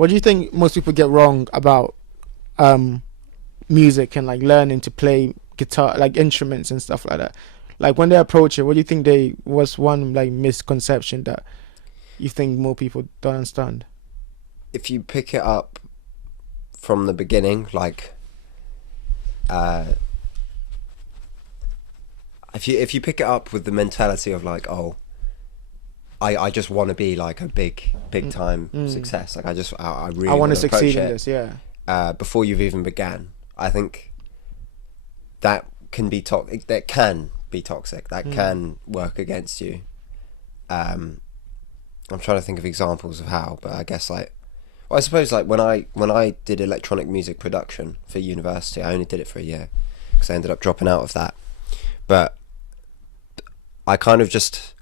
What do you think most people get wrong about music and like learning to play guitar, like instruments and stuff like that? Like when they approach it, what do you think what's one like misconception that you think more people don't understand? If you pick it up from the beginning, like if you pick it up with the mentality of like, oh, I just want to be like a big time success. Like I really want to approach succeed in it, this, yeah. before you've even began. I think that can be toxic. That can be toxic. That can work against you. I'm trying to think of examples of how, but I guess like, well, I suppose like when I did electronic music production for university, I only did it for a year because I ended up dropping out of that. But I kind of just,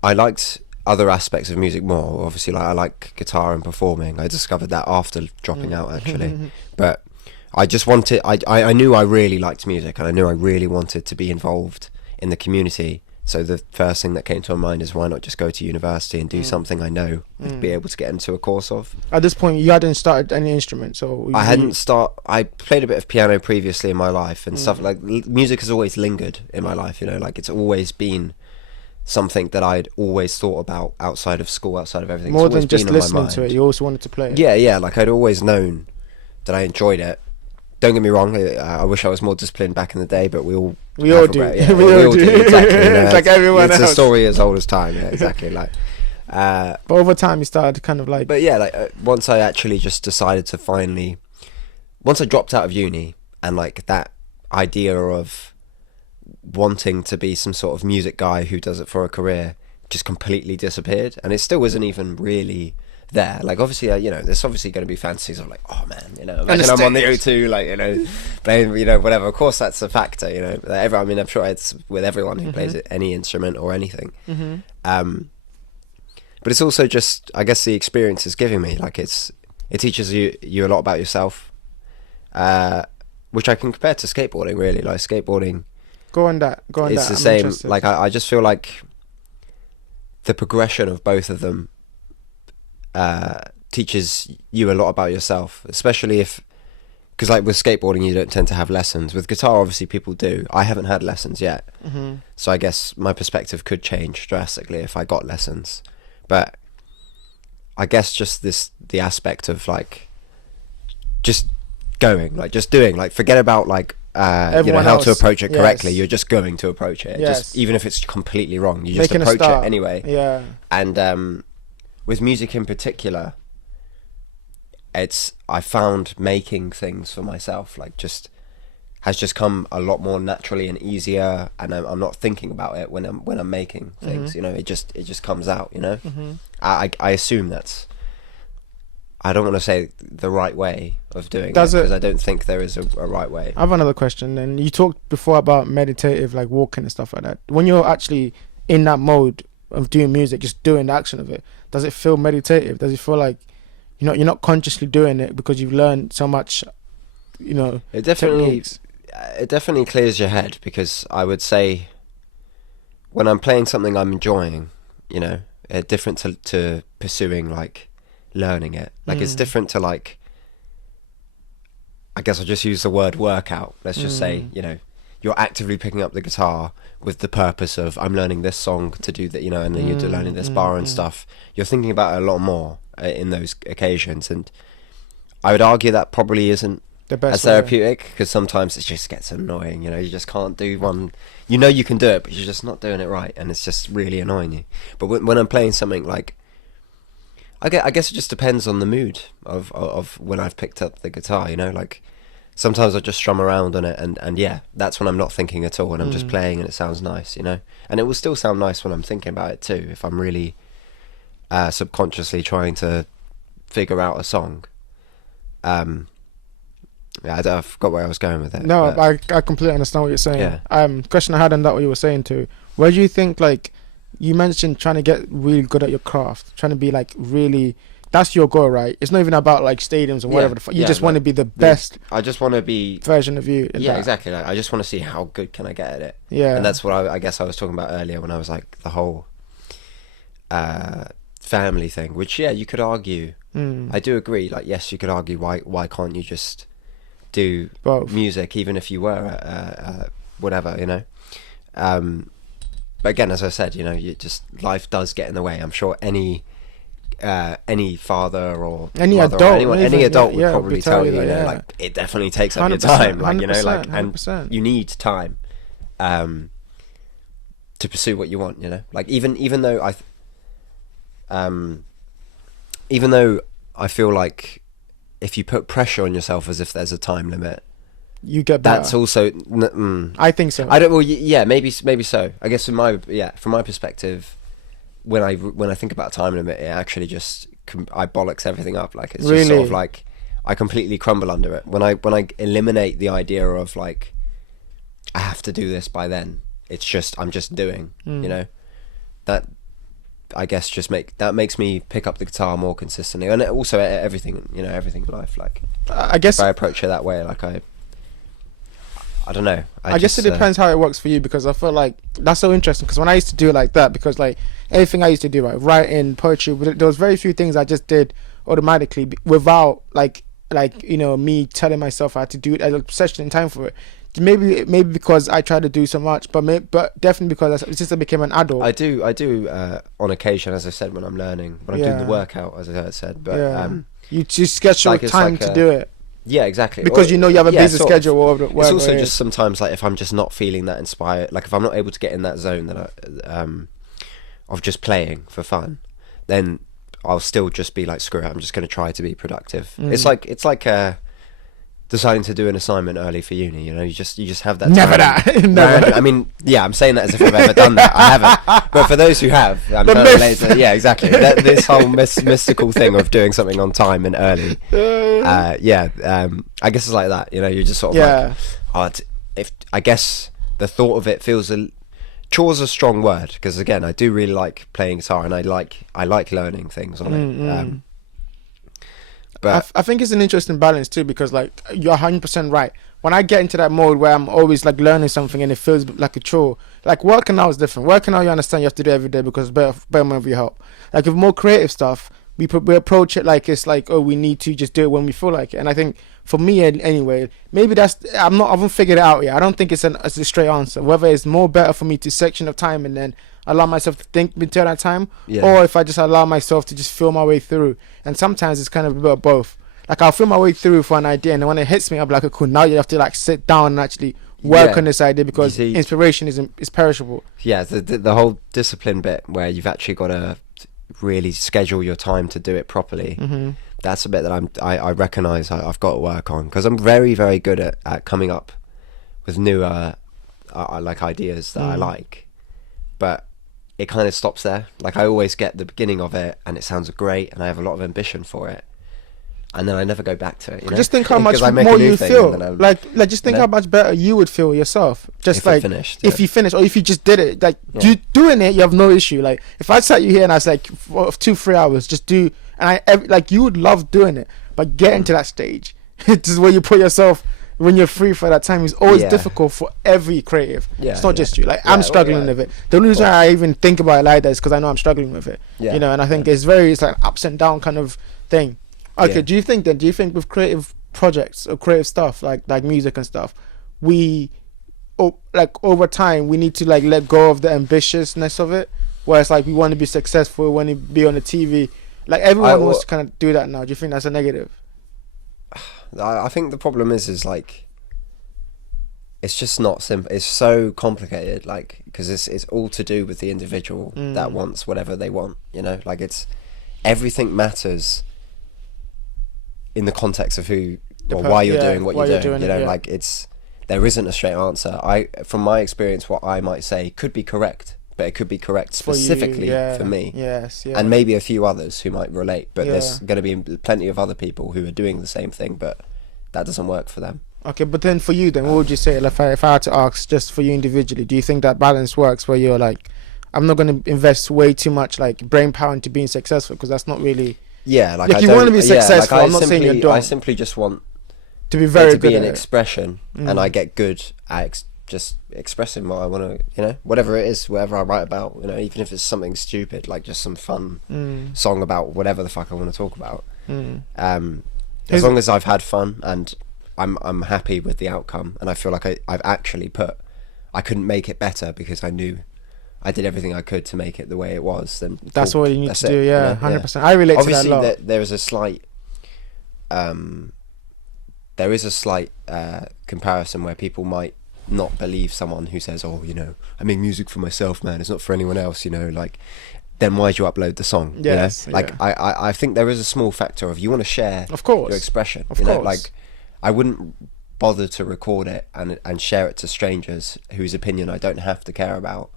I liked other aspects of music more. Obviously, like I like guitar and performing. I discovered that after dropping out, actually. But I just wanted, I knew I really liked music, and I knew I really wanted to be involved in the community. So the first thing that came to my mind is, why not just go to university and do something I know I'd be able to get into a course of. At this point, you hadn't started any instrument, so I played a bit of piano previously in my life and stuff. Like music has always lingered in my life, you know, like it's always been something that I'd always thought about outside of school, outside of everything. More than just listening to it, you also wanted to play it. Yeah, like I'd always known that I enjoyed it. Don't get me wrong, I wish I was more disciplined back in the day, but we all do. We all do. Exactly. You know, it's like everyone else. It's a story as old as time. Yeah, exactly. Like, but over time, you started kind of like. But yeah, like once I actually just decided to finally, once I dropped out of uni, and like that idea of wanting to be some sort of music guy who does it for a career just completely disappeared, and it still isn't even really there. Like obviously, you know, there's obviously going to be fantasies of like, oh man, you know, imagine I'm on the O2, like, you know, playing, you know, whatever. Of course, that's a factor, you know. I mean, I'm sure it's with everyone who plays any instrument or anything. But it's also just, I guess, the experience is giving me, like, it teaches you a lot about yourself, which I can compare to skateboarding. Really, like skateboarding. Go on that. It's the same. Like I just feel like the progression of both of them teaches you a lot about yourself, especially because like with skateboarding you don't tend to have lessons. With guitar obviously people do. I haven't had lessons yet, so I guess my perspective could change drastically if I got lessons. But I guess just the aspect of like just going, like just doing, like forget about like you know, how to approach it correctly. You're just going to approach it, just even if it's completely wrong, you just approach it anyway. And with music in particular, I found making things for myself like has just come a lot more naturally and easier, and I'm not thinking about it when I'm making things. You know, it just comes out. You know, I assume that's, I don't want to say the right way of doing it, because I don't think there is a right way. I have another question. And you talked before about meditative, like walking and stuff like that. When you're actually in that mode of doing music, just doing the action of it, does it feel meditative? Does it feel like you're not consciously doing it because you've learned so much, you know? It definitely clears your head, because I would say when I'm playing something I'm enjoying, you know, different to pursuing like learning it. Like it's different to like, I guess I'll just use the word workout. Let's just say, you know, you're actively picking up the guitar with the purpose of, I'm learning this song to do that, you know, and then you're learning this bar and stuff. You're thinking about it a lot more in those occasions, and I would argue that probably isn't the best as therapeutic, because sometimes it just gets annoying, you know, you just can't do one, you know you can do it, but you're just not doing it right, and it's just really annoying you. But when I'm playing something like, I guess it just depends on the mood of when I've picked up the guitar, you know, like sometimes I just strum around on it, and yeah, that's when I'm not thinking at all, and I'm just playing and it sounds nice, you know, and it will still sound nice when I'm thinking about it too, if I'm really subconsciously trying to figure out a song. Yeah, I forgot where I was going with it. No, I completely understand what you're saying. Question I had on that, what you were saying too, where do you think, like you mentioned trying to get really good at your craft, trying to be like really, that's your goal, right? It's not even about like stadiums or whatever. You just want to be the best. I just want to be version of you. Exactly. Like, I just want to see how good can I get at it. Yeah. And that's what I guess I was talking about earlier when I was like the whole family thing, which you could argue I do agree. Like, yes, you could argue why can't you just do Both. music, even if you were whatever, you know. But again, as I said, you know, you just, life does get in the way. I'm sure any father or Any mother adult, or anyone, any even, adult yeah, would probably tell you, that, you know, yeah. like, it definitely takes up your 100%, time, like, you know, like, 100%, and 100%. you need time to pursue what you want, you know. Like, even though even though I feel like if you put pressure on yourself as if there's a time limit, You get better. that's also I think so. I don't. Well, yeah, maybe so. I guess from my perspective, when I think about a time limit, it actually just I bollocks everything up. Like, it's just sort Really? of like I completely crumble under it. When I eliminate the idea of like I have to do this by then, it's just I'm just doing. You know, that I guess just makes me pick up the guitar more consistently, and also everything, you know, everything in life. Like, I guess if I approach it that way, like I don't know. I guess it depends how it works for you, because I feel like that's so interesting. Because when I used to do it like that, because like everything I used to do, like writing, poetry, there was very few things I just did automatically without like you know, me telling myself I had to do it, a session in time for it. Maybe because I tried to do so much, but definitely because since I became an adult. I do on occasion, as I said, when I'm learning, when I'm doing the workout, as I said. But you just schedule like, it's time like to do it. Yeah, exactly. Because you know you have a busy sort of. schedule or whatever. It's also it just is. sometimes like if I'm just not feeling that inspired, like if I'm not able to get in that zone that of just playing for fun, then I'll still just be like, screw it, I'm just going to try to be productive. It's like deciding to do an assignment early for uni. You know, you just have that. Never time. that. Never. I mean, yeah, I'm saying that as if I've ever done that. I haven't. But for those who have, I'm The trying to myth. relate to, yeah, exactly. This whole mystical thing of doing something on time and early. I guess it's like that. You know, you're just sort of like, if I guess the thought of it feels chore's a strong word, because again, I do really like playing guitar and I like learning things on it. But I think it's an interesting balance too, because like you're 100% right. When I get into that mode where I'm always like learning something and it feels like a chore, like working out is different. Working out, you understand you have to do it every day because it's better with your help. Like with more creative stuff, we approach it like it's like, oh, we need to just do it when we feel like it. And I think for me anyway, maybe I haven't figured it out yet. I don't think it's a straight answer. Whether it's more better for me to section of time and then allow myself to think until that time, or if I just allow myself to just feel my way through. And sometimes it's kind of a bit of both. Like I'll feel my way through for an idea, and then when it hits me, I'll be like, oh, cool, now you have to like sit down and actually work on this idea, because inspiration is perishable. Yeah, the whole discipline bit where you've actually got to really schedule your time to do it properly. That's a bit that I recognise I've got to work on, because I'm very, very good at coming up with new like ideas that I like, but it kind of stops there. Like I always get the beginning of it and it sounds great and I have a lot of ambition for it, and then I never go back to it. You know? Just think how much I make a more new you thing feel. and then Like just think how much better you would feel yourself. Just if like finished, if you finish, or if you just did it. Like doing it, you have no issue. Like if I sat you here and I was like for 2-3 hours, just do, and like you would love doing it. But getting to that stage, this is where you put yourself. When you're free for that time, is always difficult for every creative. It's not just you. Like I'm struggling with it. The only reason I even think about it like that is because I know I'm struggling with it. You know, and I think it's like an ups and down kind of thing. Okay, do you think with creative projects or creative stuff like music and stuff, we like over time we need to like let go of the ambitiousness of it, where it's like we want to be successful, we want to be on the TV, like everyone wants to kind of do that now. Do you think that's a negative? I think the problem is like it's just not simple. It's so complicated, like, because it's all to do with the individual that wants whatever they want, you know. Like it's everything matters in the context of who or why you're doing what you're doing, you know. Like there isn't a straight answer. From my experience, what I might say could be correct, but it could be correct specifically for me. And maybe a few others who might relate, but there's going to be plenty of other people who are doing the same thing, but that doesn't work for them. Okay, but then for you, then what would you say? Like, if I had to ask, just for you individually, do you think that balance works, where you're like, I'm not going to invest way too much like brain power into being successful, because that's not really like you want to be successful. I'm not saying you don't. I simply just want to be very good to be at an expression, and I get good at just expressing what I want to, you know, whatever it is, whatever I write about, you know, even if it's something stupid, like just some fun song about whatever the fuck I want to talk about. As long as I've had fun and I'm happy with the outcome, and I feel like I've actually I couldn't make it better because I knew I did everything I could to make it the way it was, then that's cool. all you need That's to do. it, Yeah, you know? 100%. I relate Obviously, to that a lot. there is a slight comparison where people might not believe someone who says, "Oh, you know, I make music for myself, man. It's not for anyone else." You know, like, then why'd you upload the song? Yes, you know? Like, I think there is a small factor of you want to share, of course, your expression. Of you know, course. like, I wouldn't bother to record it and share it to strangers whose opinion I don't have to care about,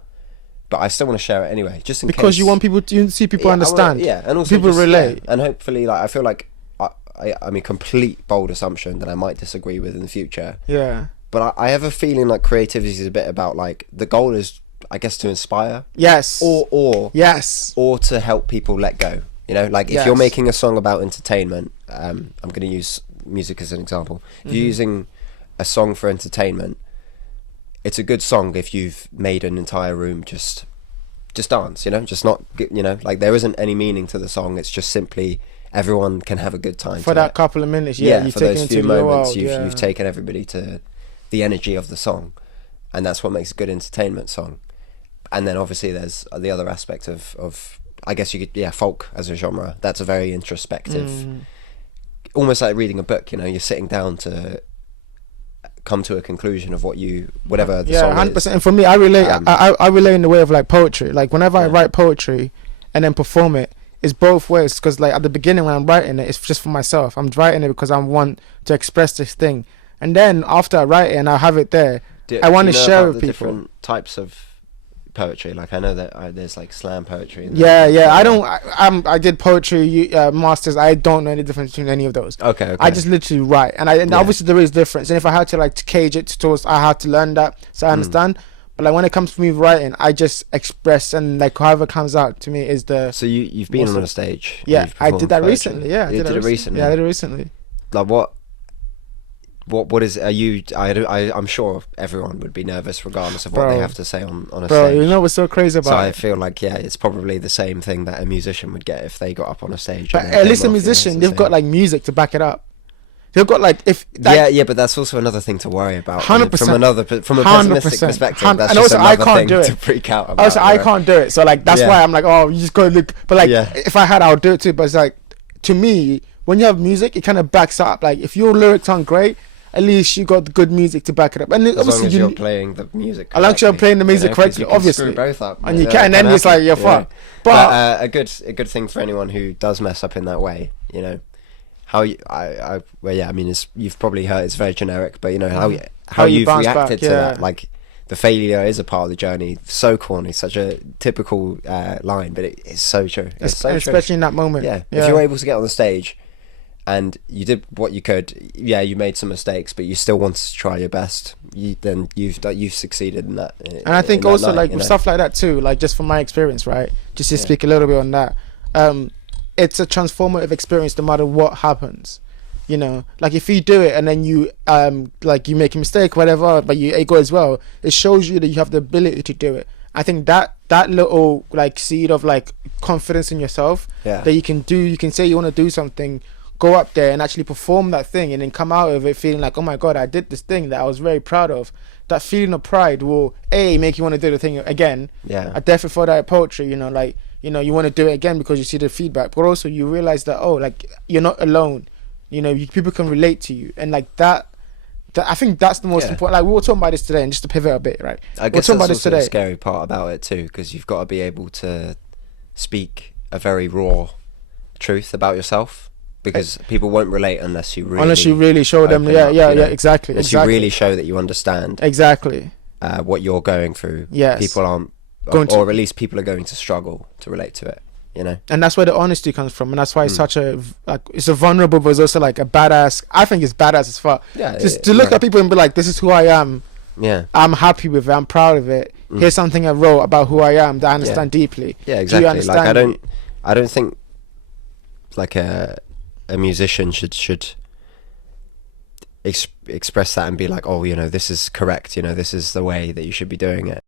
but I still want to share it anyway, just in case. Because you want people to see people understand. And also people just, relate. and hopefully, like, I feel like I mean, complete bold assumption that I might disagree with in the future. Yeah. But I have a feeling like creativity is a bit about, like, the goal is, I guess, to inspire. Yes. Yes. Or to help people let go. You know, like, if you're making a song about entertainment, I'm going to use music as an example. If you're using a song for entertainment, it's a good song if you've made an entire room just dance, you know, just not, you know, like, there isn't any meaning to the song. It's just simply everyone can have a good time for that couple of minutes. Yeah, for those few moments, world, you've taken everybody to the energy of the song, and that's what makes a good entertainment song. And then obviously there's the other aspect of I guess you could, folk as a genre. That's a very introspective, almost like reading a book. You know, you're sitting down to come to a conclusion of whatever the song 100%. is. And for me, I relate. I relate in the way of, like, poetry. Like, whenever I write poetry and then perform it, it's both ways. Because, like, at the beginning when I'm writing it, it's just for myself. I'm writing it because I want to express this thing. And then after I write it and I have it there, I want to share with people. Different types of poetry, like, I know that there's, like, slam poetry. I did poetry masters. I don't know any difference between any of those. Okay. I just literally write, and obviously there is difference. And if I had to, like, to cage it towards, I had to learn that, so I understand. But, like, when it comes to me writing, I just express, and, like, however comes out to me is the. So you've been on a stage. Yeah, I did that recently. Yeah, you did it recently. Yeah, I did it recently. Like, what is, are you, I'm sure everyone would be nervous regardless of what they have to say on a stage. You know what's so crazy about it? So I feel like, it's probably the same thing that a musician would get if they got up on a stage. But at least a musician, they've got, like, music to back it up. They've got, like, but that's also another thing to worry about. 100%. From a pessimistic perspective, that's and just also, another I can't thing do it. to freak out about. Also, I can't do it. So, like, that's why I'm like, oh, you just go look. But, like, if I had, I would do it too. But it's like, to me, when you have music, it kind of backs up. Like, if your lyrics aren't great, at least you got good music to back it up. And as obviously, long as you're playing the music correctly. As long as you're playing the music correctly, obviously. Screw both up. And you can, and then it's like, you're fucked. But a good thing for anyone who does mess up in that way, you know, how you, I mean, you've probably heard, it's very generic, but, you know, how you've reacted to that, like, the failure is a part of the journey. So corny, such a typical line, but it's so true. It's so especially true. in that moment. Yeah. If you're able to get on the stage and you did what you could, you made some mistakes, but you still wanted to try your best, then you've succeeded in that. And I think also, night, like, with stuff like that too, like, just from my experience, right, just to speak a little bit on that, it's a transformative experience no matter what happens. You know, like, if you do it and then you like, you make a mistake, whatever, but it goes well, it shows you that you have the ability to do it. I think that little, like, seed of, like, confidence in yourself, that you can say you want to do something, go up there and actually perform that thing, and then come out of it feeling like, oh my god, I did this thing that I was very proud of. That feeling of pride will make you want to do the thing again. I definitely thought that poetry, you know, like, you know, you want to do it again because you see the feedback, but also you realize that, oh, like, you're not alone. You know, people can relate to you, and, like, that I think that's the most important. Like, we were talking about this today, and just to pivot a bit, right? I guess that's also the scary part about it too, because you've got to be able to speak a very raw truth about yourself, because people won't relate unless you really show them. Exactly. Unless you really show that you understand what you're going through. People aren't, or at least people are going to struggle to relate to it. You know, and that's where the honesty comes from, and that's why it's such a, like, it's a vulnerable, but it's also, like, a badass. I think it's badass as fuck. Just to look at people and be like, this is who I am. I'm happy with it. I'm proud of it. Here's something I wrote about who I am that I understand deeply. Exactly. Like, I don't think, like, a musician should express that and be like, oh, you know, this is correct. You know, this is the way that you should be doing it.